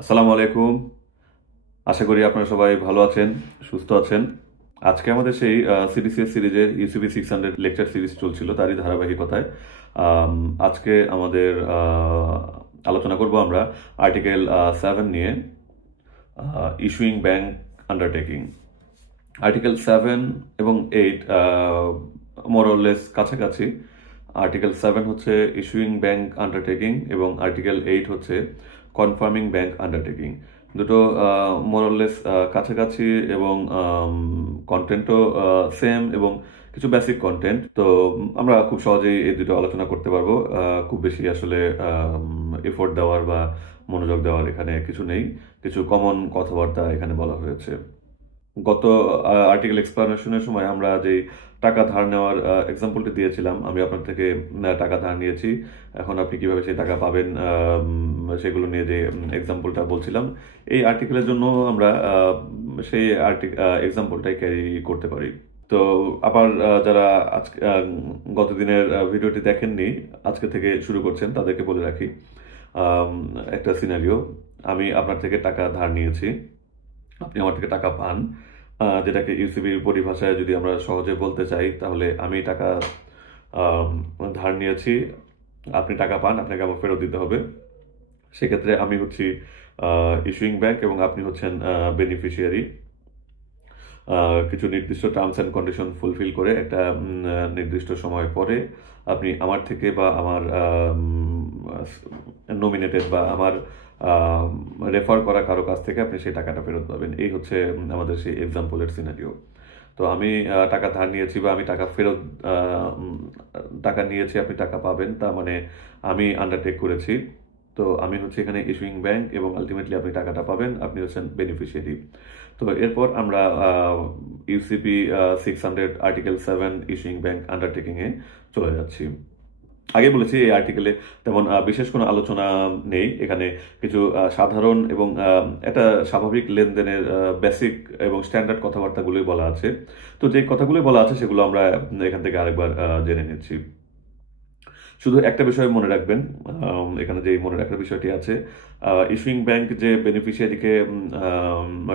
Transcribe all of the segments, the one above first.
আসসালামু আলাইকুম। আশা করি আপনারা সবাই ভালো আছেন, সুস্থ আছেন। আজকে আমাদের সেই সিডিসিএস সিরিজের ইউসিবি 600 লেকচার সিরিজ চলছিল, তারই ধারাবাহিকতায় আম, আজকে আমাদের আলোচনা করব আমরা আর্টিকেল 7 নিয়ে, ইস্যুইং ব্যাংক আন্ডারটেকিং। আর্টিকেল 7 এবং 8 মোরলেস কাছাকাছি। আর্টিকেল 7 হচ্ছে ইস্যুইং ব্যাংক আন্ডারটেকিং এবং আর্টিকেল 8 হচ্ছে কনফার্মিং ব্যাংক আন্ডারটেকিং। দুটো মোরলেস কাছাকাছি এবং কন্টেন্টও সেম এবং কিছু বেসিক কন্টেন্ট। তো আমরা খুব সহজেই এই দুটো আলোচনা করতে পারবো। খুব বেশি আসলে এফোর্ট দেওয়ার বা মনোযোগ দেওয়ার এখানে কিছু নেই। কিছু কমন কথাবার্তা এখানে বলা হয়েছে। গত আর্টিকেল এক্সপ্লানেশনের সময় আমরা যে টাকা ধার নেওয়ার এক্সাম্পলটি দিয়েছিলাম, আমি আপনার থেকে টাকা ধার নিয়েছি, এখন আপনি কিভাবে সেই টাকা পাবেন সেগুলো নিয়ে যে এক্সাম্পলটা বলছিলাম, এই আর্টিকেলের জন্য আমরা সেই এক্সাম্পলটাই ক্যারি করতে পারি। তো আবার যারা আজকে গত দিনের ভিডিওটি দেখেননি, আজকে থেকে শুরু করছেন, তাদেরকে বলে রাখি একটা সিনারিও। আমি আপনার থেকে টাকা ধার নিয়েছি, আপনি আমার থেকে টাকা পান। যেটাকে ইউসিবির পরিভাষায় যদি আমরা সহজে বলতে চাই, তাহলে আমি টাকা আম, ধার নিয়েছি, আপনি টাকা পান, আপনাকে আমার ফেরত দিতে হবে। সেক্ষেত্রে আমি হচ্ছি ইস্যুইং ব্যাংক এবং আপনি হচ্ছেন বেনিফিশিয়ারি। কিছু নির্দিষ্ট টার্মস অ্যান্ড কন্ডিশন ফুলফিল করে একটা নির্দিষ্ট সময় পরে আপনি আমার থেকে বা আমার নমিনেটেড বা আমার রেফার করা কারো কাছ থেকে আপনি সেই টাকাটা ফেরত পাবেন। এই হচ্ছে আমাদের সেই এক্সাম্পলের সিনারিও। তো আমি টাকা ধার নিয়েছি বা আমি টাকা ফেরত টাকা নিয়েছি, আপনি টাকা পাবেন, তার মানে আমি আন্ডারটেক করেছি। তো আমি হচ্ছে এখানে ইস্যুইং ব্যাংক এবং আলটিমেটলি আপনি টাকাটা পাবেন, আপনি হচ্ছেন বেনিফিশিয়ারি। তো এরপর আমরা UCP 600 article 7 issuing bank undertaking এ চলে যাচ্ছি। আগে বলেছি এই আর্টিকেলে তেমন বিশেষ কোনো আলোচনা নেই। এখানে কিছু সাধারণ এবং একটা স্বাভাবিক লেনদেনের বেসিক এবং স্ট্যান্ডার্ড কথাবার্তাগুলোই বলা আছে। তো যে কথাগুলো বলা আছে সেগুলো আমরা এখান থেকে আরেকবার জেনে নিচ্ছি। শুধু একটা বিষয় মনে রাখবেন, এখানে যে মনে রাখার বিষয়টি আছে, ইস্যুইং ব্যাংক যে বেনিফিশিয়ারিকে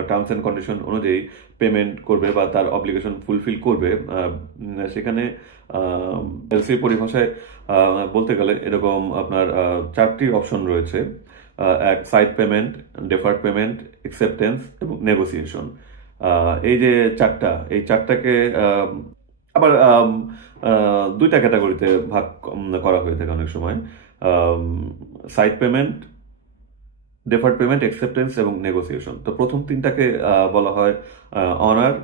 টার্মস অ্যান্ড কন্ডিশন অনুযায়ী পেমেন্ট করবে বা তার অব্লিগেশন ফুলফিল করবে, সেখানে এলসি পরিভাষায় বলতে গেলে এরকম আপনার চারটি অপশন রয়েছে। এক side payment, deferred payment, acceptance এবং নেগোসিয়েশন। এই যে এই চারটাকে আবার দুইটা ক্যাটাগরিতে ভাগ করা হয়ে থাকে অনেক সময়। Side payment, deferred payment, acceptance এবং নেগোসিয়েশন। তো প্রথম তিনটাকে বলা হয় honour,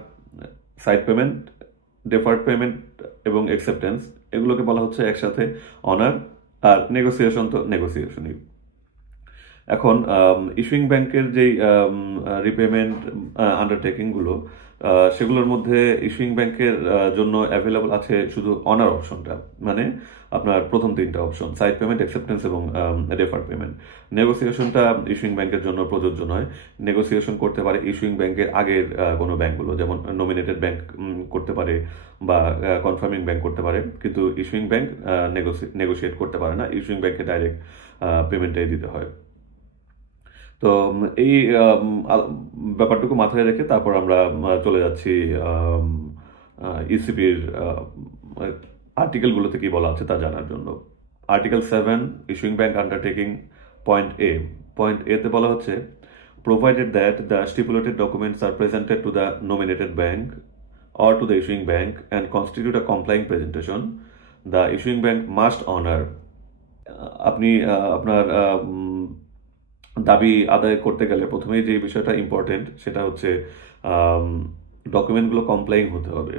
side payment, deferred payment এবং অ্যাকসেপ্টেন্স। এগুলোকে বলা হচ্ছে একসাথে অনার, আর নেগোসিয়েশন তো নেগোসিয়েশনই। এখন ইস্যুইং ব্যাংকের যেই রিপেমেন্ট আন্ডারটেকিংগুলো, সেগুলোর মধ্যে ইস্যুইং ব্যাংকের জন্য অ্যাভেলেবল আছে শুধু অনার অপশনটা, মানে আপনার প্রথম তিনটা অপশন সাইড পেমেন্ট, অ্যাকসেপ্টেন্স এবং ডেফার্ড পেমেন্ট। নেগোসিয়েশনটা ইস্যুইং ব্যাংকের জন্য প্রযোজ্য নয়। নেগোসিয়েশন করতে পারে ইস্যুইং ব্যাংকের আগের কোনো ব্যাংকগুলো, যেমন নমিনেটেড ব্যাংক করতে পারে বা কনফার্মিং ব্যাংক করতে পারে, কিন্তু ইস্যুইং ব্যাংক নেগোসিয়েট করতে পারে না। ইস্যুইং ব্যাংকে ডাইরেক্ট পেমেন্টটাই দিতে হয়। তো এই ব্যাপারটুকু মাথায় রেখে তারপর আমরা চলে যাচ্ছি ইউসিপির আর্টিকেলগুলোতে কি বলা আছে তা জানার জন্য। Article 7 issuing bank undertaking, point এতে বলা হচ্ছে, provided that the stipulated documents are presented to the nominated bank or to the issuing bank and constitute a complying presentation, the issuing bank must honor। আপনি আপনার দাবি আদায় করতে গেলে প্রথমেই যে বিষয়টা ইম্পর্টেন্ট সেটা হচ্ছে ডকুমেন্টগুলো কমপ্লাইং হতে হবে।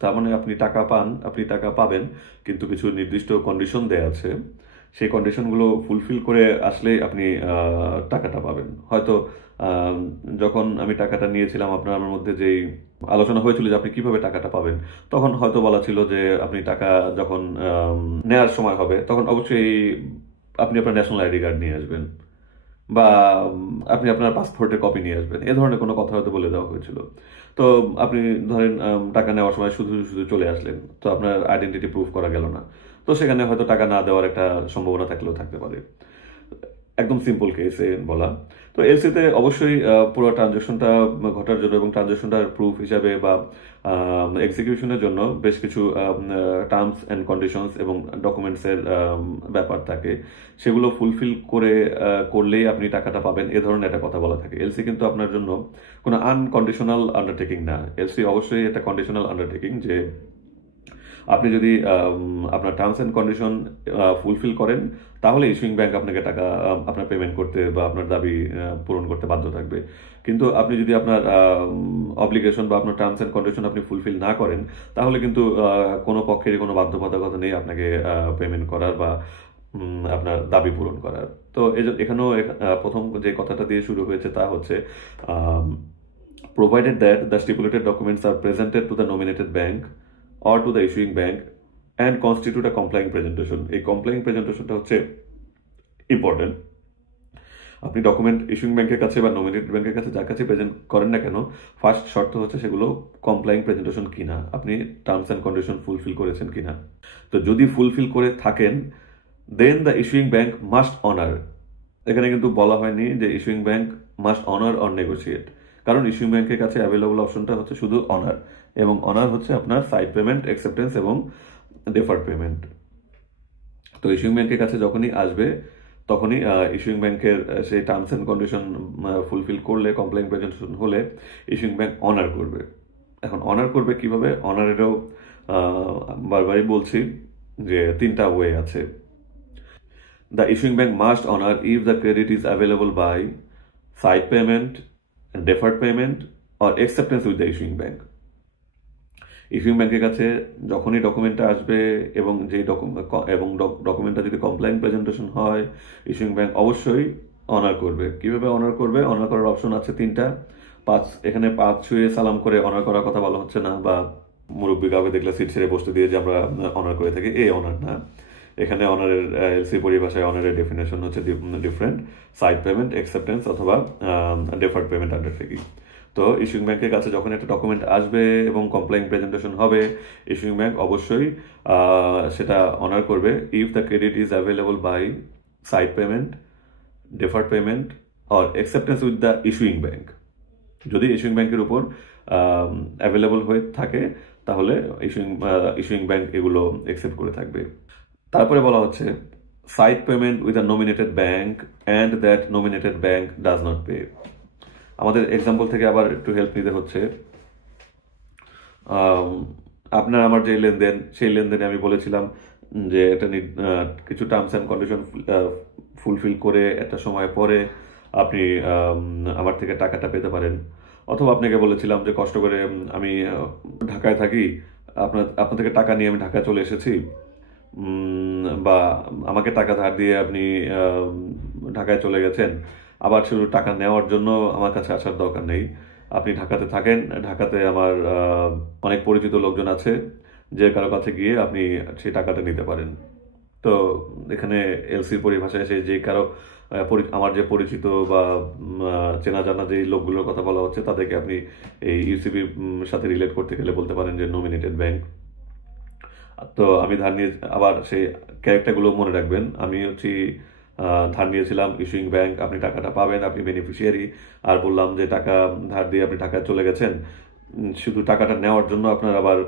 তার মানে আপনি টাকা পান, আপনি টাকা পাবেন, কিন্তু কিছু নির্দিষ্ট কন্ডিশন দেয়া আছে, সেই কন্ডিশনগুলো ফুলফিল করে আসলে আপনি টাকাটা পাবেন। হয়তো যখন আমি টাকাটা নিয়েছিলাম, আপনার আমার মধ্যে যেই আলোচনা হয়েছিল যে আপনি কিভাবে টাকাটা পাবেন, তখন হয়তো বলা ছিল যে আপনি টাকা যখন নেওয়ার সময় হবে তখন অবশ্যই আপনি আপনার ন্যাশনাল আইডি কার্ড নিয়ে আসবেন বা আপনি আপনার পাসপোর্টের কপি নিয়ে আসবেন, এ ধরনের কোনো কথা হয়তো বলে দেওয়া হয়েছিল। তো আপনি ধরেন টাকা নেওয়ার সময় শুধু শুধু চলে আসলেন, তো আপনার আইডেন্টিটি প্রুফ করা গেল না, তো সেখানে হয়তো টাকা না দেওয়ার একটা সম্ভাবনা থাকলেও থাকতে পারে। একদম সিম্পল কেসে বলা। তো এলসিতে অবশ্যই পুরো ট্রানজাকশনটা ঘটার জন্য এবং ট্রানজাকশনটার প্রুফ হিসাবে বা এক্সিকিউশনের জন্য বেশ কিছু টার্মস অ্যান্ড কন্ডিশনস এবং ডকুমেন্টসের ব্যাপার থাকে, সেগুলো ফুলফিল করলেই আপনি টাকাটা পাবেন, এ ধরনের একটা কথা বলা থাকে। এলসি কিন্তু আপনার জন্য কোনো আনকন্ডিশনাল আন্ডারটেকিং না। এলসি অবশ্যই একটা কন্ডিশনাল আন্ডারটেকিং, যে আপনি যদি আপনার টার্মস অ্যান্ড কন্ডিশন ফুলফিল করেন, তাহলে ইস্যুইং ব্যাংক আপনাকে টাকা আপনার পেমেন্ট করতে বা আপনার দাবি পূরণ করতে বাধ্য থাকবে। কিন্তু আপনি যদি আপনার অব্লিগেশন বা আপনার টার্মস অ্যান্ড কন্ডিশন আপনি ফুলফিল না করেন, তাহলে কিন্তু কোনো পক্ষেরই কোনো বাধ্যবাধকতা নেই আপনাকে পেমেন্ট করার বা আপনার দাবি পূরণ করার। তো এখানেও প্রথম যে কথাটা দিয়ে শুরু হয়েছে তা হচ্ছে, provided that the stipulated documents are presented to the nominated bank or to the issuing bank and constitute a complying presentation। এই complying প্রেজেন্টেশনটা হচ্ছে ইম্পর্টেন্ট। আপনি ডকুমেন্ট ইস্যুইং ব্যাংকের কাছে বা নমিনেটেড ব্যাংকের কাছে যার কাছে প্রেজেন্ট করেন না কেন, ফার্স্ট শর্ত হচ্ছে সেগুলো কমপ্লাইং প্রেজেন্টেশন কিনা, আপনি টার্মস অ্যান্ড কন্ডিশন ফুলফিল করেছেন কিনা। তো যদি ফুলফিল করে থাকেন, then the issuing bank must honour. এখানে কিন্তু বলা হয়নি যে issuing bank must honour or negotiate, কারণ ইস্যুইং ব্যাংকের কাছে অ্যাভেলেবল অপশনটা হচ্ছে শুধু অনার, এবং অনার হচ্ছে আপনার সাইড পেমেন্ট, অ্যাকসেপ্টেন্স এবং ডেফার্ড পেমেন্ট। তো ইস্যুইং ব্যাংকের কাছে যখনই আসবে, তখনই ইস্যুইং ব্যাংকের সেই টার্মস অ্যান্ড কন্ডিশন ফুলফিল করলে, কমপ্লেইন প্রেজেন্টেশন হলে ইস্যুইং ব্যাংক অনার করবে। এখন অনার করবে কিভাবে? অনারেরও বারবারই বলছি যে তিনটা ওয়ে আছে। The issuing bank must honor if the credit is available by side payment, deferred payment or acceptance with the issuing bank। Issuing ব্যাংকের কাছে যখনই ডকুমেন্টটা আসবে এবং যে ডকুমেন্টটা যদি কমপ্লাইন প্রেজেন্টেশন হয়, ইস্যুইং ব্যাংক অবশ্যই অনার করবে। কিভাবে অনার করবে? অনার করার অপশন আছে তিনটা। এখানে 5 ছুঁয়ে সালাম করে অনার করার কথা বলা হচ্ছে না, বা মুরব্বী কাউকে দেখলে সিট ছেড়ে বসতে দিয়ে যে আমরা অনার করে থাকি, এই অনার না। এখানে অনারের এলসি পরিভাষায় অনারের ডেফিনেশন হচ্ছে ডিফারেন্ট, সাইড পেমেন্ট, অ্যাকসেপ্টেন্স অথবা ডেফার্ড পেমেন্ট আন্ডারটেকিং। তো ইস্যুইং ব্যাংকের কাছে যখন একটা ডকুমেন্ট আসবে এবং কমপ্লাইং প্রেজেন্টেশন হবে, ইস্যুইং ব্যাংক অবশ্যই সেটা অনার করবে if the credit is available by sight payment, deferred payment or acceptance with the issuing bank. যদি ইস্যুইং ব্যাংকের উপর অ্যাভেলেবল হয়ে থাকে, তাহলে ইস্যুইং ব্যাংক এগুলো অ্যাকসেপ্ট করে থাকবে। তারপরে বলা হচ্ছে side payment with a nominated bank and that nominated bank does not pay. আমাদের এক্সাম্পল থেকে আবার একটু হেল্প নিতে হচ্ছে। আপনার আমার যে লেনদেন, সেই লেনদেনে আমি বলেছিলাম যে এটা কিছু টার্মস অ্যান্ড কন্ডিশন ফুলফিল করে একটা সময় পরে আপনি আমার থেকে টাকাটা পেতে পারেন। অথবা আপনাকে বলেছিলাম যে কষ্ট করে আমি ঢাকায় থাকি, আপনার থেকে টাকা নিয়ে আমি ঢাকায় চলে এসেছি, বা আমাকে টাকা ধার দিয়ে আপনি ঢাকায় চলে গেছেন, আবার শুধু টাকা নেওয়ার জন্য আমার কাছে আসার দরকার নেই। আপনি ঢাকাতে থাকেন, ঢাকাতে আমার অনেক পরিচিত লোকজন আছে, যে কারো কাছে গিয়ে আপনি সেই টাকাটা নিতে পারেন। তো এখানে এলসির পরিভাষায় এসে যে কারো আমার যে পরিচিত বা চেনা জানা যে লোকগুলোর কথা বলা হচ্ছে, তাদেরকে আপনি এই ইউসিবির সাথে রিলেট করতে গেলে বলতে পারেন যে নমিনেটেড ব্যাংক। তো আমি ধার নিয়ে, আবার সেই ক্যারেক্টারগুলো মনে রাখবেন। আমি হচ্ছি ধার নিয়েছিলাম ইস্যুইং ব্যাংক, আপনি টাকাটা পাবেন, আপনি বেনিফিশিয়ারি। আর বললাম যে টাকা ধার দিয়ে আপনি টাকা চলে গেছেন, শুধু টাকাটা নেওয়ার জন্য আপনার আবার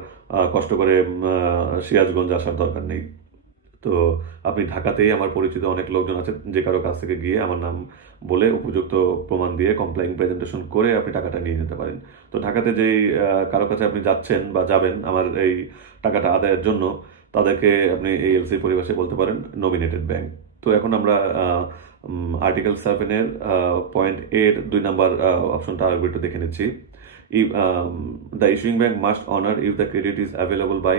কষ্ট করে সিরাজগঞ্জ আসার দরকার নেই। তো আপনি ঢাকাতেই আমার পরিচিত অনেক লোকজন আছে, যে কারো কাছ থেকে গিয়ে আমার নাম বলে উপযুক্ত প্রমাণ দিয়ে কমপ্লাইং প্রেজেন্টেশন করে আপনি টাকাটা নিয়ে যেতে পারেন। তো ঢাকাতে যেই কারো কাছে আপনি যাচ্ছেন বা যাবেন আমার এই টাকাটা আদায়ের জন্য, তাদেরকে আপনি এই এলসি পরিভাষায় বলতে পারেন নমিনেটেড ব্যাংক। তো এখন আমরা আর্টিকেল 7-এর পয়েন্ট এর 2 নম্বর অপশনটা আরেকবার একটু দেখে নিচ্ছি। The issuing bank must honour if the credit is available by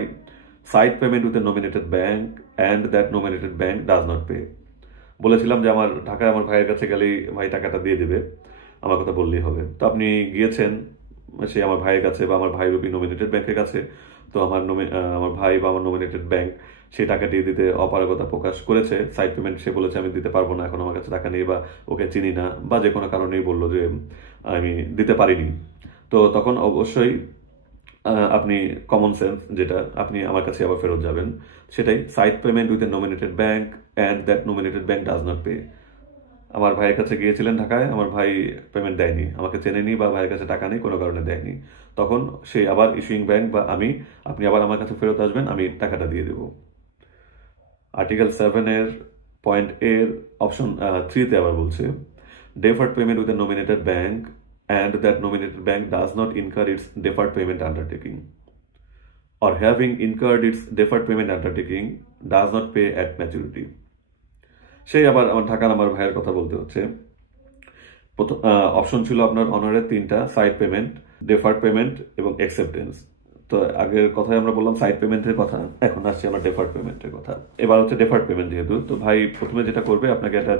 sight payment with a nominated bank and that nominated bank does not pay. বলেছিলাম যে আমার ঢাকায় আমার ভাইয়ের কাছে গেলেই ভাই টাকাটা দিয়ে দেবে, আমার কথা বললেই হবে। তো আপনি গিয়েছেন সে আমার ভাইয়ের কাছে বা আমার ভাইরূপী নমিনেটেড ব্যাংকের কাছে, তো আমার ভাই বা আমার নমিনেটেড ব্যাংক সেই টাকাটি দিতে অপারগতা প্রকাশ করেছে। সাইড পেমেন্ট সে বলেছে আমি দিতে পারবো না, এখন আমার কাছে টাকা নেই, বা ওকে চিনি না, বা যে কোনো কারণেই বললো যে আমি দিতে পারিনি। তো তখন অবশ্যই আপনি কমন সেন্স যেটা, আপনি আমার কাছে আবার ফেরত যাবেন, সেটাই side payment with a nominated bank and that nominated bank does not pay. আমার ভাইয়ের কাছে গিয়েছিলেন ঢাকায়, আমার ভাই পেমেন্ট দেয়নি, আমাকে চেনেনি বা ভাইয়ের কাছে টাকা নেই, কোনো কারণে দেয়নি। তখন সে আবার ইস্যুইং ব্যাংক বা আপনি আবার আমার কাছে ফেরত আসবেন, আমি টাকাটা দিয়ে দেবো। আর্টিকেল 7 এর পয়েন্ট এর অপশন 3-তে আবার বলছে, deferred payment with a nominated bank and that nominated bank does not incur its deferred payment undertaking or having incurred its deferred payment undertaking does not pay at maturity। সেই আবার আমার ঢাকার আমার ভাইয়ের কথা বলতে হচ্ছে। প্রথম অপশন ছিল আপনার অনারের 3টা, সাইড পেমেন্ট, ডেফার্ড পেমেন্ট এবং অ্যাকসেপ্টেন্স। তো আগের কথায় আমরা বললাম সাইড পেমেন্টের কথা, এখন আসছে আমার ডেফার্ড পেমেন্টের কথা। এবার হচ্ছে ডেফার্ড পেমেন্ট যেহেতু, তো ভাই প্রথমে যেটা করবে আপনাকে একটা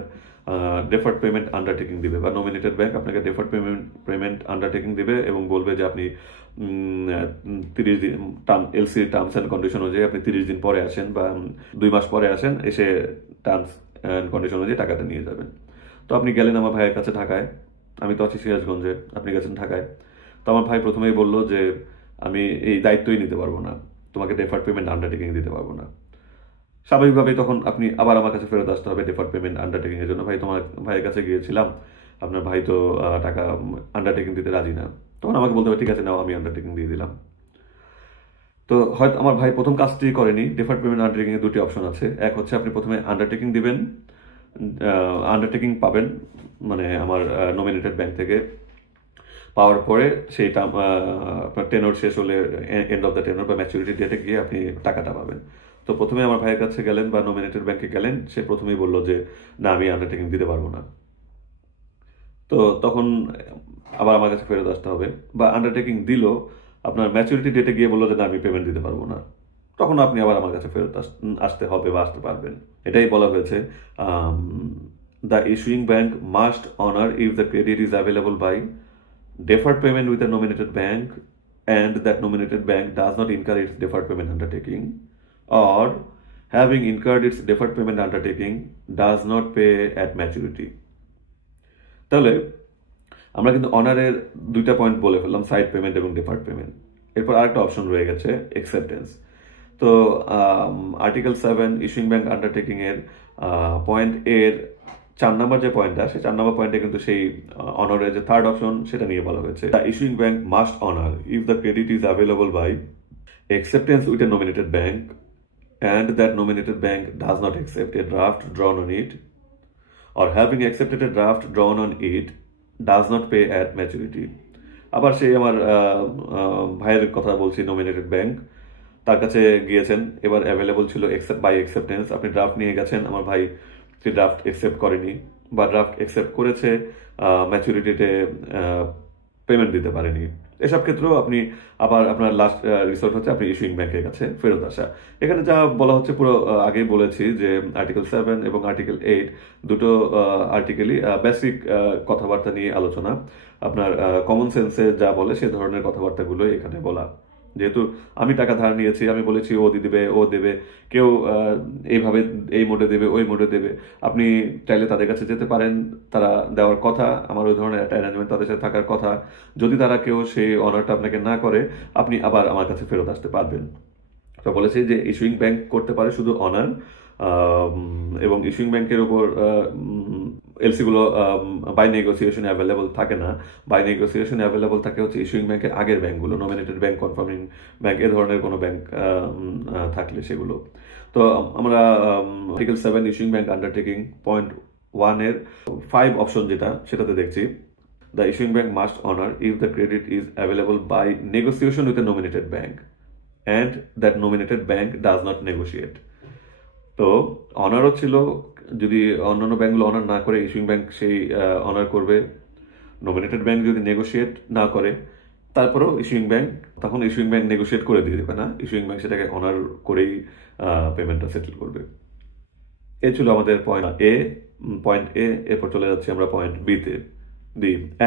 ডেফার্ড পেমেন্ট আন্ডারটেকিং দিবে, বা নমিনেটেড ব্যাংক আপনাকে ডেফার্ড পেমেন্ট আন্ডারটেকিং দিবে এবং বলবে যে আপনি 30 দিন এলসি টার্মস অ্যান্ড কন্ডিশন অনুযায়ী আপনি 30 দিন পরে আসেন বা 2 মাস পরে আসেন, এসে টার্মস অ্যান্ড কন্ডিশন অনুযায়ী টাকাটা নিয়ে যাবেন। তো আপনি গেলেন আমার ভাইয়ের কাছে ঢাকায়, আমি তো আছি সিরাজগঞ্জে, আপনি গেছেন ঢাকায়। তো আমার ভাই প্রথমেই বলল যে আমি এই দায়িত্বই নিতে পারবো না, তোমাকে ডেফার্ড পেমেন্ট আন্ডারটেকিং দিতে পারবো না। স্বাভাবিকভাবেই তখন আপনি আবার আমার কাছে ফেরত আসতে হবে ডেফার্ড পেমেন্ট আন্ডারটেকিং এর জন্য। ভাই তোমার ভাইয়ের কাছে গিয়েছিলাম, আপনার ভাই তো টাকা আন্ডারটেকিং দিতে রাজি না। তখন আমাকে বলতে হবে ঠিক আছে নাও, আমি আন্ডারটেকিং দিয়ে দিলাম। তো হয়তো আমার ভাই প্রথম কাজটি করেনি। ডেফার্ড পেমেন্ট আন্ডারটেকিং এর 2টি অপশন আছে। এক হচ্ছে আপনি প্রথমে আন্ডারটেকিং দিবেন, আন্ডারটেকিং পাবেন মানে আমার নমিনেটেড ব্যাংক থেকে, পাওয়ার পরে সেইটা আপনার টেনর শেষ হলে, এন্ড অফ দ্য টেনর বা ম্যাচুরিটি ডেটে গিয়ে আপনি টাকাটা পাবেন। তো প্রথমে আমার ভাইয়ের কাছে গেলেন বা নমিনেটেড ব্যাংকে গেলেন, সে প্রথমেই বললো যে না আমি আন্ডারটেকিং দিতে পারবো না। তো তখন আবার আমার কাছে ফেরত আসতে হবে, বা আন্ডারটেকিং দিল, আপনার ম্যাচুরিটি ডেটে গিয়ে বললো যে না আমি পেমেন্ট দিতে পারবো না, তখন আপনি আবার আমার কাছে ফেরত আসতে হবে বা আসতে পারবেন। এটাই বলা হয়েছে, the issuing bank must honour if the credit is available by deferred payment with a nominated bank and that nominated bank does not incur its deferred payment undertaking, or having incurred its deferred payment undertaking does not pay at maturity। তাহলে আমরা কিন্তু অনারের 2টা point বলে ফেললাম, side payment এবং deferred payment. এরপর আরেকটা option রয়ে গেছে অ্যাকসেপ্টেন্স। তো আর্টিকেল 7 ইস্যুইং ব্যাংক আন্ডারটেকিং এর পয়েন্ট এর 4 নম্বর যে পয়েন্টটা, সেই 4 নম্বর পয়েন্টে কিন্তু সেই অনারের যে 3rd অপশন সেটা নিয়ে বলা হয়েছে, the issuing bank must honour if the credit is available by acceptance with a nominated bank and that nominated bank does not accept a draft drawn on it, or having accepted a draft drawn on it does not pay at maturity। আবার সেই আমার ভাইয়ের কথা বলছি, nominated bank, তার কাছে গিয়েছেন, এবার অ্যাভেলেবল ছিল বাই অ্যাকসেপ্টেন্স, আপনি ড্রাফট নিয়ে গেছেন, আমার ভাই সে ড্রাফট অ্যাকসেপ্ট করেনি বা ড্রাফট অ্যাকসেপ্ট করেছে, ম্যাচুরিটিতে পেমেন্ট দিতে পারেনি। এসব ক্ষেত্রেও আপনি আবার আপনার লাস্ট রিসোর্ট হচ্ছে আপনি ইস্যুইং ব্যাংকের কাছে ফেরত আসা। এখানে যা বলা হচ্ছে পুরো আগেই বলেছি যে আর্টিকেল 7 এবং আর্টিকেল 8 দুটো আর্টিকেলই বেসিক কথাবার্তা নিয়ে আলোচনা। আপনার কমন সেন্সে যা বলে সে ধরনের কথাবার্তাগুলো এখানে বলা। যেহেতু আমি টাকা ধার নিয়েছি, আমি বলেছি ও দিবে ও দেবে, কেউ এইভাবে এই মোডে দেবে ওই মোডে দেবে, আপনি চাইলে তাদের কাছে যেতে পারেন, তারা দেওয়ার কথা, আমার ওই ধরনের একটা অ্যারেঞ্জমেন্ট তাদের সাথে থাকার কথা। যদি তারা কেউ সেই অনারটা আপনাকে না করে, আপনি আবার আমার কাছে ফেরত আসতে পারবেন। তো বলেছি যে ইস্যুইং ব্যাংক করতে পারে শুধু অনার, এবং ইস্যুইং ব্যাংকের উপর এলসিগুলো বাই নেগোসিয়েশন অ্যাভেলেবল থাকে না। বাই নেগোসিয়েশন অ্যাভেলেবল থাকে হচ্ছে ইস্যুইং ব্যাংকের আগের ব্যাংকগুলো, নমিনেটেড ব্যাংক, কনফার্মিং ব্যাংক, এ ধরনের কোনো ব্যাংক থাকলে সেগুলো। তো আমরা article 7 issuing bank undertaking point 1 এর 5 অপশন যেটা, সেটাতে দেখছি the issuing bank must honour if the credit is available by negotiation with a nominated bank and that nominated bank does not negotiate। তো অনারও ছিল, যদি অন্যান্য ব্যাংকগুলো অনার না করে ইস্যুইং ব্যাংক সেই অনার করবে। নমিনেটেড ব্যাংক যদি নেগোশিয়েট না করে, তারপরেও ইস্যুইং ব্যাংক, তখন ইস্যুইং ব্যাংক নেগোশিয়েট করে দিয়ে দেবে না, ইস্যুইং ব্যাংক সেটাকে অনার করেই পেমেন্টটা সেটেল করবে। এ ছিল আমাদের পয়েন্ট এ। এরপর চলে যাচ্ছি আমরা পয়েন্ট বিতে।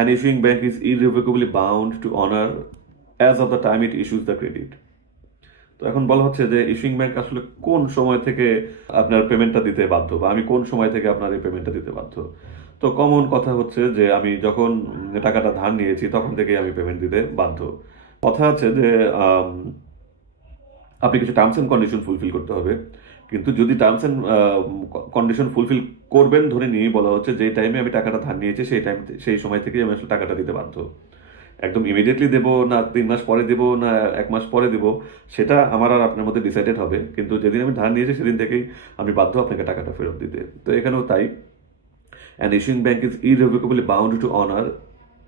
An issuing bank is irrevocably bound to honor as of the time it issues the credit। তো এখন বলা হচ্ছে যে ইস্যুইং ব্যাংক আসলে কোন সময় থেকে আপনার পেমেন্টটা দিতে বাধ্য, বা আমি কোন সময় থেকে আপনার এই পেমেন্টটা দিতে বাধ্য। তো কমন কথা হচ্ছে যে আমি যখন টাকাটা ধার নিয়েছি তখন থেকে আমি পেমেন্ট দিতে বাধ্য। কথা আছে যে আপনি কিছু টার্মস এন্ড কন্ডিশন ফুলফিল করতে হবে, কিন্তু যদি টার্মস অ্যান্ড কন্ডিশন ফুলফিল করবেন ধরে নিয়ে বলা হচ্ছে যে টাইমে আমি টাকাটা ধার নিয়েছি সেই সময় থেকেই আমি আসলে টাকাটা দিতে বাধ্য। একদম ইমিডিয়েটলি দেবো না 3 মাস পরে দেবো না 1 মাস পরে দেবো, সেটা আমার আর আপনার মধ্যে ডিসাইডেড হবে, কিন্তু যেদিন আমি ধার নিয়েছি সেদিন থেকেই আমি বাধ্য আপনাকে টাকাটা ফেরত দিতে। তো এখানেও তাই, an issuing bank is irrevocably bound to honour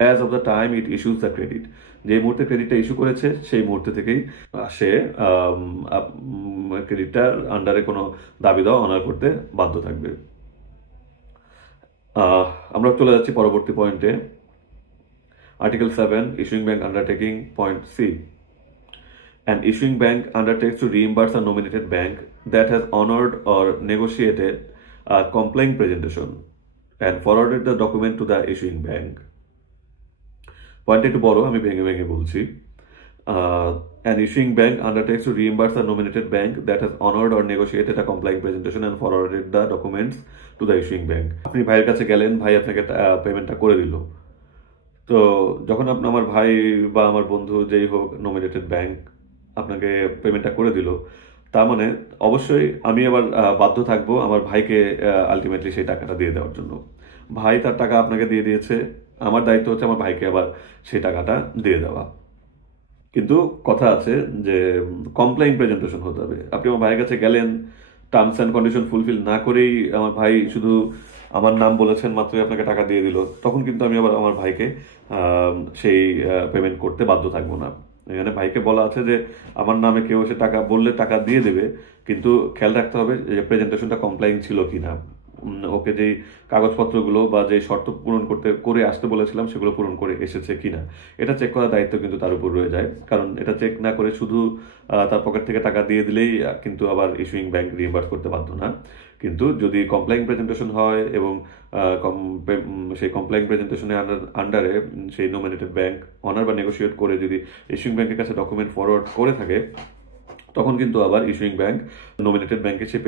as of the time it issues the credit. যে মুহূর্তে ক্রেডিটটা ইস্যু করেছে সেই মুহূর্তে থেকেই সে ক্রেডিটটার আন্ডারে কোনো দাবি দেওয়া অনার করতে বাধ্য থাকবে। আমরা চলে যাচ্ছি পরবর্তী পয়েন্টে, Article 7, Issuing Bank Undertaking, Point C. An issuing bank undertakes to reimburse a nominated bank that has honored or negotiated a complying presentation and forwarded the document to the issuing bank. Point একটু বড়, আমি ভেঙে ভেঙে বলছি। An issuing bank undertakes to reimburse a nominated bank that has honored or negotiated a complying presentation and forwarded the documents to the issuing bank. আপনি ভাইয়ের কাছে গেলেন, ভাই আপনাকে পেমেন্টটা করে দিল। তো যখন আমার ভাই বা আমার বন্ধু যেই হোক নমিনেটেড ব্যাংক আপনাকে পেমেন্টটা করে দিল, তার মানে অবশ্যই আমি আবার বাধ্য থাকবো আমার ভাইকে আলটিমেটলি সেই টাকাটা দিয়ে দেওয়ার জন্য। ভাই তার টাকা আপনাকে দিয়ে দিয়েছে, আমার দায়িত্ব হচ্ছে আমার ভাইকে আবার সেই টাকাটা দিয়ে দেওয়া। কিন্তু কথা আছে যে কমপ্লাইং প্রেজেন্টেশন হতে হবে। আপনি আমার ভাইয়ের কাছে গেলেন, টার্মস অ্যান্ড কন্ডিশন ফুলফিল না করেই আমার ভাই শুধু আমার নাম বলেছেন মাত্রই আপনাকে টাকা দিয়ে দিল, তখন কিন্তু আমি আবার আমার ভাইকে সেই পেমেন্ট করতে বাধ্য থাকবো না। এখানে ভাইকে বলা আছে যে আমার নামে কেউ এসে টাকা বললে টাকা দিয়ে দেবে, কিন্তু খেয়াল রাখতে হবে যে প্রেজেন্টেশনটা কমপ্লাইং ছিল কিনা, ওকে যেই কাগজপত্রগুলো বা যে শর্ত পূরণ করে আসতে বলেছিলাম সেগুলো পূরণ করে এসেছে কিনা, এটা চেক করার দায়িত্ব কিন্তু তার উপর রয়ে যায়। কারণ এটা চেক না করে শুধু তার পকেট থেকে টাকা দিয়ে দিলেই কিন্তু আবার ইস্যুইং ব্যাংক রিইম্বার্স করতে বাধ্য না। কিন্তু যদি কমপ্লাইং প্রেজেন্টেশন হয় এবং সেই কমপ্লাইং প্রেজেন্টেশনের আন্ডারে সেই নমিনেটেড ব্যাংক অনার বা নেগোশিয়েট করে যদি ইস্যুইং ব্যাংকের কাছে ডকুমেন্ট ফরওয়ার্ড করে থাকে, তখন কিন্তু আবার ইস্যুইং ব্যাংক নমিনেটেড ব্যাংকে সে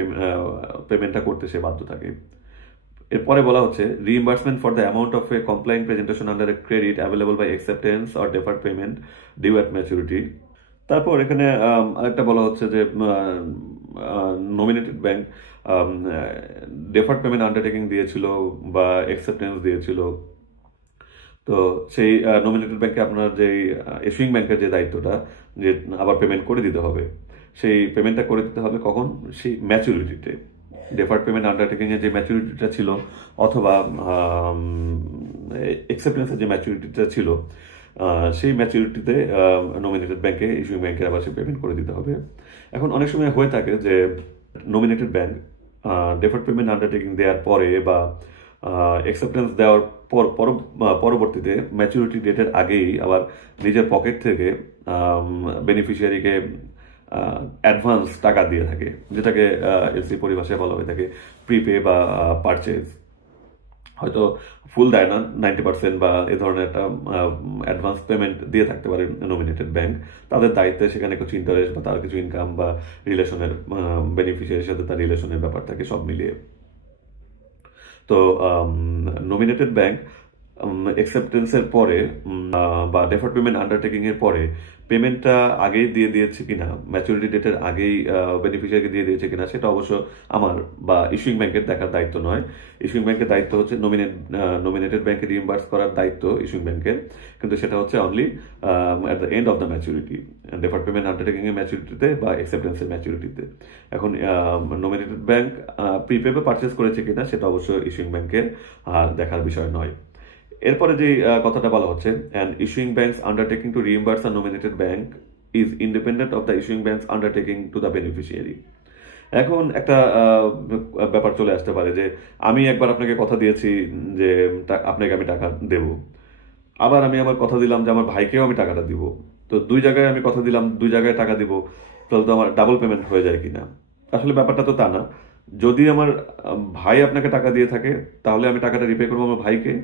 পেমেন্টটা করতে সে বাধ্য থাকে। এরপরে বলা হচ্ছে reimbursement for the amount of a complying presentation under a credit available by acceptance or deferred payment due at maturity. তারপর এখানে আরেকটা বলা হচ্ছে যে nominated bank deferred payment undertaking দিয়েছিল বা অ্যাকসেপ্টেন্স দিয়েছিল, তো সেই নমিনেটেড ব্যাংকে আপনার যে ইস্যুইং ব্যাংকের যে দায়িত্বটা যে আবার পেমেন্ট করে দিতে হবে, সেই পেমেন্টটা করে দিতে হবে কখন, সেই ম্যাচুরিটিতে। ডেফার্ড পেমেন্ট আন্ডারটেকিংয়ের যে ম্যাচুরিটিটা ছিল অথবা অ্যাকসেপ্টেন্সের যে ম্যাচুরিটিটা ছিল, সেই ম্যাচুরিটিতে নমিনেটেড ব্যাংকে ইস্যুইং ব্যাংকে আবার সে পেমেন্ট করে দিতে হবে। এখন অনেক সময় হয়ে থাকে যে nominated bank deferred payment undertaking দেওয়ার পরে বা অ্যাকসেপ্টেন্স দেওয়ার পরবর্তীতে ম্যাচুরিটি ডেটের আগেই আবার নিজের পকেট থেকে বেনিফিশিয়ারিকে অ্যাডভান্স টাকা দিয়ে থাকে, যেটাকে এলসি পরিভাষায় বলা হয়ে থাকে প্রিপে বা পারচেজ। হয়তো ফুল দেয় না, 90% বা এ ধরনের একটা অ্যাডভান্স পেমেন্ট দিয়ে থাকতে পারে নমিনেটেড ব্যাংক। তাদের দায়িত্বে সেখানে কিছু ইন্টারেস্ট বা তার কিছু ইনকাম বা রিলেশনের বেনিফিশিয়ারির সাথে তার রিলেশনের ব্যাপার থাকে, সব মিলিয়ে। তো নমিনেটেড ব্যাংক অ্যাকসেপ্টেন্সের পরে বা ডেফার্ড পেমেন্ট আন্ডারটেকিং এর পরে পেমেন্টটা আগেই দিয়ে দিয়েছে কিনা, ম্যাচুরিটি ডেটের আগেই বেনিফিশিয়ারিকে দিয়ে দিয়েছে কিনা, সেটা অবশ্য আমার বা ইস্যুইং ব্যাংকের দেখার দায়িত্ব নয়। ইস্যুইং ব্যাংকের দায়িত্ব হচ্ছে নমিনেটেড ব্যাংকে রিইম্বার্স করার দায়িত্ব ইস্যুইং ব্যাংকের, কিন্তু সেটা হচ্ছে only at the end of the maturity, deferred payment undertaking এর ম্যাচুরিটিতে বা অ্যাকসেপ্টেন্সের ম্যাচুরিটিতে। এখন নমিনেটেড ব্যাংক প্রিপেপে পারচেস করেছে কিনা সেটা অবশ্য ইস্যুইং ব্যাংকের দেখার বিষয় নয়। এরপরে যে কথাটা বলা হচ্ছে an issuing bank's undertaking to reimburse a nominated bank is independent of the issuing bank's undertaking to the beneficiary. এখন একটা ব্যাপার চলে আসতে পারে যে আমি একবার আপনাকে কথা দিয়েছি যে আপনাকে আমি টাকা দেব, আবার আমি আমার কথা দিলাম যে আমার ভাইকেও আমি টাকাটা দিব। তো দুই জায়গায় আমি কথা দিলাম, দুই জায়গায় টাকা দিব, তাহলে তো আমার ডাবল পেমেন্ট হয়ে যায় কিনা? আসলে ব্যাপারটা তো তা না। যদি আমার ভাই আপনাকে টাকা দিয়ে থাকে তাহলে আমি টাকাটা রিপে করবো আমার ভাইকে,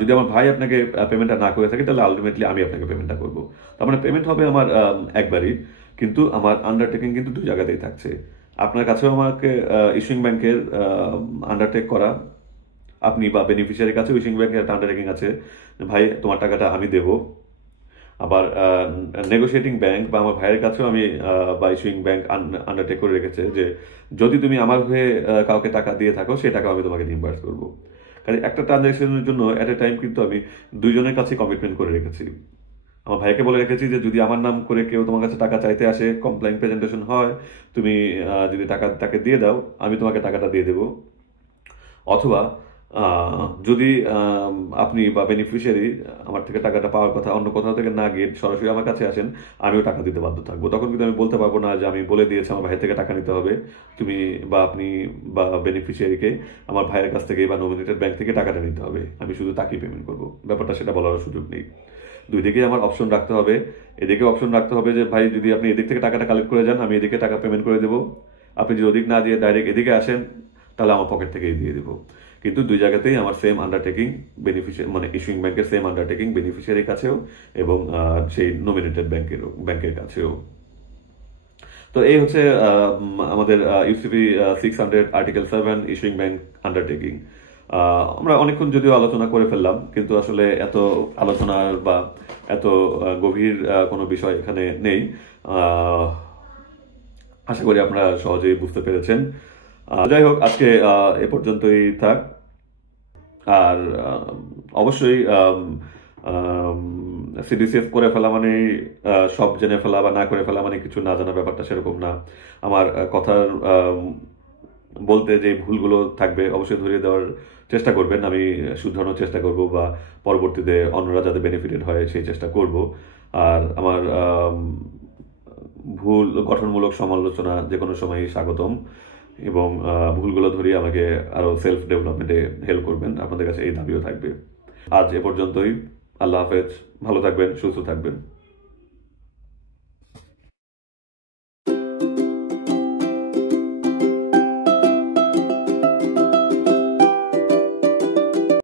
যদি আমার ভাই আপনাকে পেমেন্টটা না করে থাকে তাহলে আলটিমেটলি আমি আপনাকে পেমেন্টটা করবো। তার মানে পেমেন্ট হবে আমার একবারই, কিন্তু আমার আন্ডারটেকিং কিন্তু দুই জায়গাতেই থাকছে। আপনার কাছেও আমাকে ইস্যুইং ব্যাংকের আন্ডারটেক করা, আপনি বা বেনিফিশিয়ারির কাছেও ইস্যুইং ব্যাংকের একটা আন্ডারটেকিং আছে, ভাই তোমার টাকাটা আমি দেবো। আবার নেগোশিয়েটিং ব্যাংক বা আমার ভাইয়ের কাছেও আমি বা ইস্যুইং ব্যাংক আন্ডারটেক করে রেখেছে যে যদি তুমি আমার হয়ে কাউকে টাকা দিয়ে থাকো সেই টাকা আমি তোমাকে রিইম্বার্স করবো। কারণ একটা ট্রানজাকশনের জন্য এট এ টাইম কিন্তু আমি দুইজনের কাছে কমিটমেন্ট করে রেখেছি। আমার ভাইকে বলে রেখেছি যে যদি আমার নাম করে কেউ তোমার কাছে টাকা চাইতে আসে, কমপ্লেইন প্রেজেন্টেশন হয়, তুমি যদি টাকা তাকে দিয়ে দাও, আমি তোমাকে টাকাটা দিয়ে দেবো। অথবা যদি আপনি বা বেনিফিশিয়ারি আমার থেকে টাকাটা পাওয়ার কথা অন্য কোথাও থেকে না গিয়ে সরাসরি আমার কাছে আসেন, আমিও টাকা দিতে বাধ্য থাকবো। তখন কিন্তু আমি বলতে পারবো না যে আমি বলে দিয়েছি আমার ভাই থেকে টাকা নিতে হবে, তুমি বা আপনি বা বেনিফিশিয়ারিকে আমার ভাইয়ের কাছ থেকে বা নমিনেটেড ব্যাংক থেকে টাকাটা নিতে হবে, আমি শুধু তাকেই পেমেন্ট করবো। ব্যাপারটা সেটা বলার সুযোগ নেই। দুই দিকেই আমার অপশন রাখতে হবে। এদিকে অপশন রাখতে হবে যে ভাই যদি আপনি এদিক থেকে টাকাটা কালেক্ট করে যান, আমি এদিকে টাকা পেমেন্ট করে দেবো। আপনি যদি ওদিক না দিয়ে ডাইরেক্ট এদিকে আসেন, তাহলে আমার পকেট থেকেই দিয়ে দেবো। কিন্তু দুই জায়গাতেই আমার সেম আন্ডারটেকিং, বেনিফিশিয়ারি মানে ইস্যুইং ব্যাংকের সেম আন্ডারটেকিং বেনিফিশিয়ারির কাছেও এবং সেই নমিনেটেড ব্যাংকের কাছেও। তো এই হচ্ছে আমাদের UCP 600 article 7 issuing bank undertaking. আমরা অনেকক্ষণ যদিও আলোচনা করে ফেললাম, কিন্তু আসলে এত আলোচনার বা এত গভীর কোনো বিষয় এখানে নেই। আশা করি আপনারা সহজেই বুঝতে পেরেছেন। যাই হোক, আজকে এ পর্যন্তই থাক। আর অবশ্যই সিডিসিএস করে ফেলা মানে সব জেনে ফেলা বা না করে ফেলা মানে কিছু না জানা, ব্যাপারটা সেরকম না। আমার কথার বলতে যে ভুলগুলো থাকবে অবশ্যই ধরিয়ে দেওয়ার চেষ্টা করবেন, আমি শুধরানোর চেষ্টা করব বা পরবর্তীতে অন্যরা যাতে বেনিফিটেড হয় সেই চেষ্টা করব। আর আমার ভুল গঠনমূলক সমালোচনা যে কোনো সময়ই স্বাগতম, এবং ভুলগুলো ধরিয়ে আমাকে আরও সেলফ ডেভেলপমেন্টে হেল্প করবেন, আপনাদের কাছে এই দাবিও থাকবে। আজ এ পর্যন্তই। আল্লাহ হাফেজ, ভালো থাকবেন, সুস্থ থাকবেন।